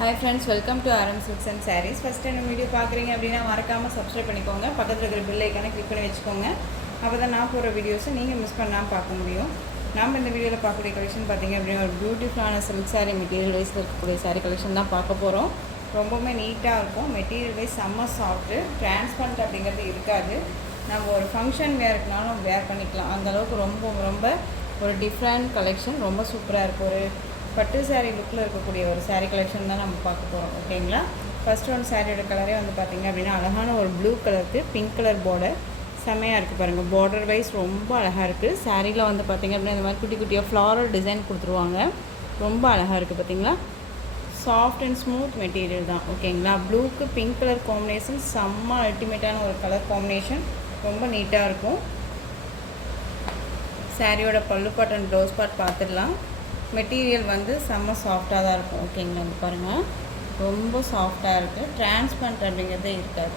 Hi friends, welcome to RM Silks and Sarees. First time video பார்க்குறீங்க அப்படின்னா மறக்காமல் subscribe பண்ணிக்கோங்க. பக்கத்தில் இருக்கிற பெல் ஐக்கானை கிளிக் பண்ணி வச்சுக்கோங்க. அப்போ தான் நான் போகிற வீடியோஸை நீங்கள் மிஸ் பண்ணாமல் பார்க்க முடியும். நாம் இந்த வீடியோவில் பார்க்கக்கூடிய கலெக்ஷன் பார்த்திங்க அப்படின்னா ஒரு பியூட்டிஃபுல்லான சில்க் சாரீ மெட்டீரியல் வைஸில் இருக்கக்கூடிய சாரீ கலெக்ஷன் தான் பார்க்க போகிறோம். ரொம்பவுமே நீட்டாக இருக்கும். மெட்டீரியல் வைஸ் செம்ம சாஃப்ட்டு, டிரான்ஸ்பரண்ட் அப்படிங்கிறது இருக்காது. நம்ம ஒரு ஃபங்க்ஷன் வேர்க்குனாலும் வேர் பண்ணிக்கலாம். அந்தளவுக்கு ரொம்ப ஒரு டிஃப்ரெண்ட் கலெக்ஷன், ரொம்ப சூப்பராக இருக்கும். ஒரு பட்டு சாரீ லுக்கில் இருக்கக்கூடிய ஒரு சாரீ கலெக்ஷன் தான் நம்ம பார்க்க போகிறோம். ஓகேங்களா? ஃபஸ்ட் ஒன் சாரியோட கலரே வந்து பார்த்திங்க அப்படின்னா அழகான ஒரு ப்ளூ கலருக்கு பிங்க் கலர் பார்டர் செம்மையாக இருக்குது பாருங்கள். பார்டர் வைஸ் ரொம்ப அழகாக இருக்குது. சாரியில் வந்து பார்த்திங்க அப்படின்னா இந்த மாதிரி குட்டி குட்டியாக ஃப்ளாரல் டிசைன் கொடுத்துருவாங்க. ரொம்ப அழகாக இருக்குது பார்த்திங்களா. சாஃப்ட் அண்ட் ஸ்மூத் மெட்டீரியல் தான். ஓகேங்களா? ப்ளூக்கு பிங்க் கலர் காம்பினேஷன் செம்ம அல்டிமேட்டான ஒரு கலர் காம்பினேஷன், ரொம்ப நீட்டாக இருக்கும். சாரியோட பல்லு பார்ட் அண்ட் ப்ளவுஸ் பார்ட் பார்த்துடலாம். மெட்டீரியல் வந்து செம்ம சாஃப்டாக தான் இருக்கும். ஓகேங்களா? வந்து பாருங்கள், ரொம்ப சாஃப்டாக இருக்குது. டிரான்ஸ்பரண்ட் அப்படிங்கிறதே இருக்காது.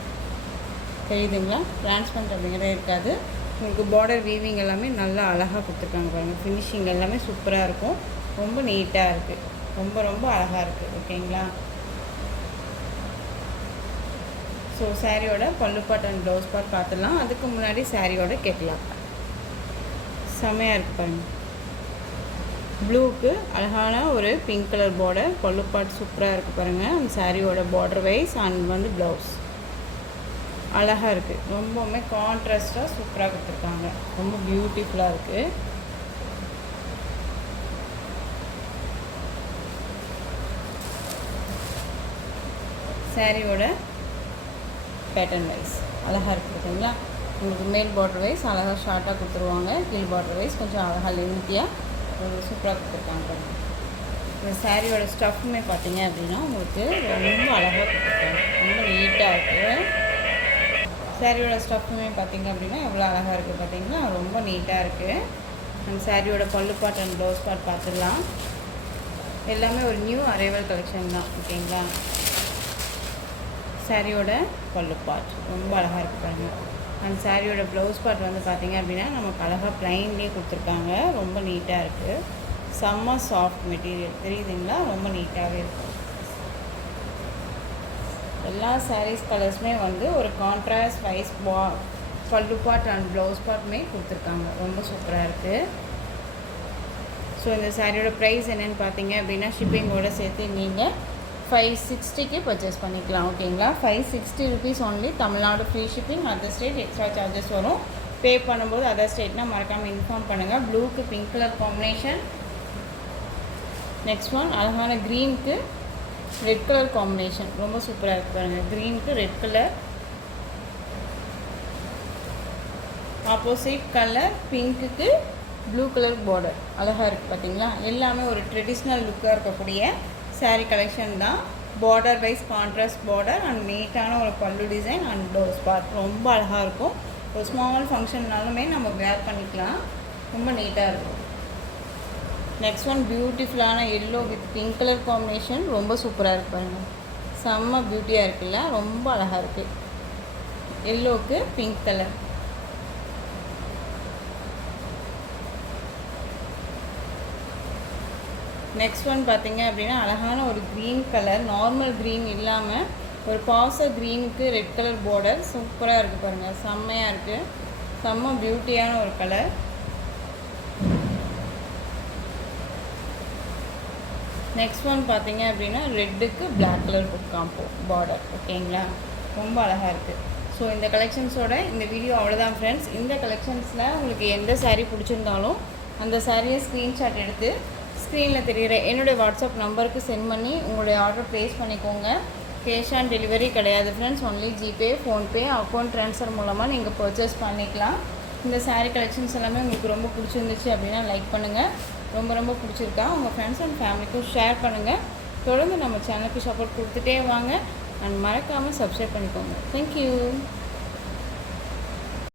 தெரியுதுங்களா? டிரான்ஸ்பரண்ட் அப்படிங்கிறதே இருக்காது. உங்களுக்கு பார்டர் வீவிங் எல்லாமே நல்லா அழகாக கொடுத்துருக்காங்க பாருங்கள். ஃபினிஷிங் எல்லாமே சூப்பராக இருக்கும். ரொம்ப நீட்டாக இருக்குது. ரொம்ப அழகாக இருக்குது. ஓகேங்களா? ஸோ சாரியோட பல்லு பார்ட் அண்ட் ப்ளவுஸ் பார்ட் பார்த்துடலாம். அதுக்கு முன்னாடி சாரியோட கேட்கலாம். செம்மையாக இருக்குது பாருங்கள். ப்ளூக்கு அழகான ஒரு பிங்க் கலர் பார்டர், பல்லு பார்ட் சூப்பராக இருக்குது பாருங்கள். அந்த சாரியோட பார்டர் வைஸ் அண்ட் வந்து ப்ளவுஸ் அழகாக இருக்குது. ரொம்பவுமே கான்ட்ராஸ்டாக சூப்பராக கொடுத்துருக்காங்க. ரொம்ப பியூட்டிஃபுல்லாக இருக்குது. சாரியோட பேட்டர்ன் வைஸ் அழகாக இருக்குது பார்த்தீங்களா. உங்களுக்கு மேல் பார்டர் வைஸ் அழகாக ஷார்ட்டாக கொடுத்துருவாங்க. கீழ் பார்டர் வைஸ் கொஞ்சம் அழகாக லென்த்தியாக சூப்பராக கொடுத்துருக்காங்க பாருங்கள். இந்த சாரியோட ஸ்டஃப்புமே பார்த்தீங்க அப்படின்னா உங்களுக்கு ரொம்ப அழகாக கொடுத்துருக்காங்க. ரொம்ப நீட்டாக இருக்குது. சாரியோட ஸ்டஃப்புமே பார்த்தீங்க அப்படின்னா எவ்வளோ அழகாக இருக்குது பார்த்தீங்கன்னா, ரொம்ப நீட்டாக இருக்குது. அந்த சாரியோட பல்லு பார்ட் அண்ட் ப்ளவுஸ் பார்ட் பார்த்துடலாம். எல்லாமே ஒரு நியூ அரைவல் கலெக்ஷன் தான். ஓகேங்களா? சாரியோட பல்லு பார்ட் ரொம்ப அழகாக இருக்குது பாருங்கள். அந்த சாரியோட ப்ளவுஸ் பார்ட் வந்து பார்த்திங்க அப்படின்னா நமக்கு அழகாக ப்ளைன்லேயே கொடுத்துருக்காங்க. ரொம்ப நீட்டாக இருக்குது. செம்ம சாஃப்ட் மெட்டீரியல், தெரியுதுங்களா? ரொம்ப நீட்டாகவே இருக்கும். எல்லா சாரீஸ் கலர்ஸுமே வந்து ஒரு கான்ட்ராஸ்ட் வைஸ் பல்லு பார்ட் அண்ட் ப்ளவுஸ் பார்ட்டுமே கொடுத்துருக்காங்க. ரொம்ப சூப்பராக இருக்குது. ஸோ இந்த சாரியோட ப்ரைஸ் என்னென்னு பார்த்தீங்க அப்படின்னா ஷிப்பிங்கோடு சேர்த்து நீங்கள் 560 பர்ச்சேஸ் பண்ணிக்கலாம். ஓகேங்களா? 560 rupees only. Tamil Nadu free shipping. Other state extra charges வரும். பே பண்ணும்போது அதர் ஸ்டேட்னால் மறக்காமல் இன்ஃபார்ம் பண்ணுங்கள். ப்ளூக்கு pink colour combination. Next one அழகான க்ரீனுக்கு ரெட் கலர் காம்பினேஷன். ரொம்ப சூப்பராக இருக்குது பாருங்கள். க்ரீனுக்கு ரெட் கலர், ஆப்போசிட் கலர் பிங்க்குக்கு ப்ளூ கலர் பார்டர் அழகாக இருக்குது பார்த்தீங்களா. எல்லாமே ஒரு ட்ரெடிஷ்னல் லுக்காக இருக்கக்கூடிய சாரீ கலெக்ஷன் தான். Border wise contrast border and நீட்டான ஒரு பல்லு டிசைன் அண்ட் ப்ளவுஸ் பார்ட் ரொம்ப அழகாக இருக்கும். ஒரு ஸ்மால் ஃபங்க்ஷன்னாலுமே நம்ம வேர் பண்ணிக்கலாம். ரொம்ப நீட்டாக இருக்கும். நெக்ஸ்ட் ஒன் பியூட்டிஃபுல்லான yellow with pink colour combination. ரொம்ப சூப்பராக இருக்குது பாருங்கள். செம்ம பியூட்டியாக இருக்குல்ல. ரொம்ப அழகாக இருக்குது. எல்லோவுக்கு பிங்க் கலர். நெக்ஸ்ட் ஒன் பார்த்திங்க அப்படின்னா அழகான ஒரு க்ரீன் கலர், நார்மல் க்ரீன் இல்லாமல் ஒரு பாச க்ரீனுக்கு ரெட் கலர் பார்டர் சூப்பராக இருக்குது பாருங்கள். செம்மையாக இருக்குது. செம்ம பியூட்டியான ஒரு கலர். நெக்ஸ்ட் ஒன் பார்த்திங்க அப்படின்னா ரெட்டுக்கு பிளாக் கலர் காம்போ பார்டர். ஓகேங்களா? ரொம்ப அழகாக இருக்குது. ஸோ இந்த கலெக்ஷன்ஸோட இந்த வீடியோ அவ்வளோதான் ஃப்ரெண்ட்ஸ். இந்த கலெக்ஷன்ஸில் உங்களுக்கு எந்த சாரீ பிடிச்சிருந்தாலும் அந்த சாரியை ஸ்க்ரீன்ஷாட் எடுத்து ஸ்க்ரீனில் தெரிகிற என்னுடைய வாட்ஸ்அப் நம்பருக்கு சென்ட் பண்ணி உங்களுடைய ஆர்டர் ப்ளேஸ் பண்ணிக்கோங்க. கேஷ் ஆன் டெலிவரி கிடையாது friends. Only GPay, PhonePe, account transfer மூலமாக நீங்கள் பர்ச்சேஸ் பண்ணிக்கலாம். இந்த சாரீ கலெக்ஷன்ஸ் எல்லாமே உங்களுக்கு ரொம்ப பிடிச்சிருந்துச்சு அப்படின்னா லைக் பண்ணுங்கள். ரொம்ப பிடிச்சிருக்கா உங்கள் ஃப்ரெண்ட்ஸ் அண்ட் ஃபேமிலிக்கும் ஷேர் பண்ணுங்கள். தொடர்ந்து நம்ம சேனலுக்கு சப்போர்ட் கொடுத்துட்டே வாங்க. அண்ட் மறக்காமல் சப்ஸ்கிரைப் பண்ணிக்கோங்க. தேங்க்யூ.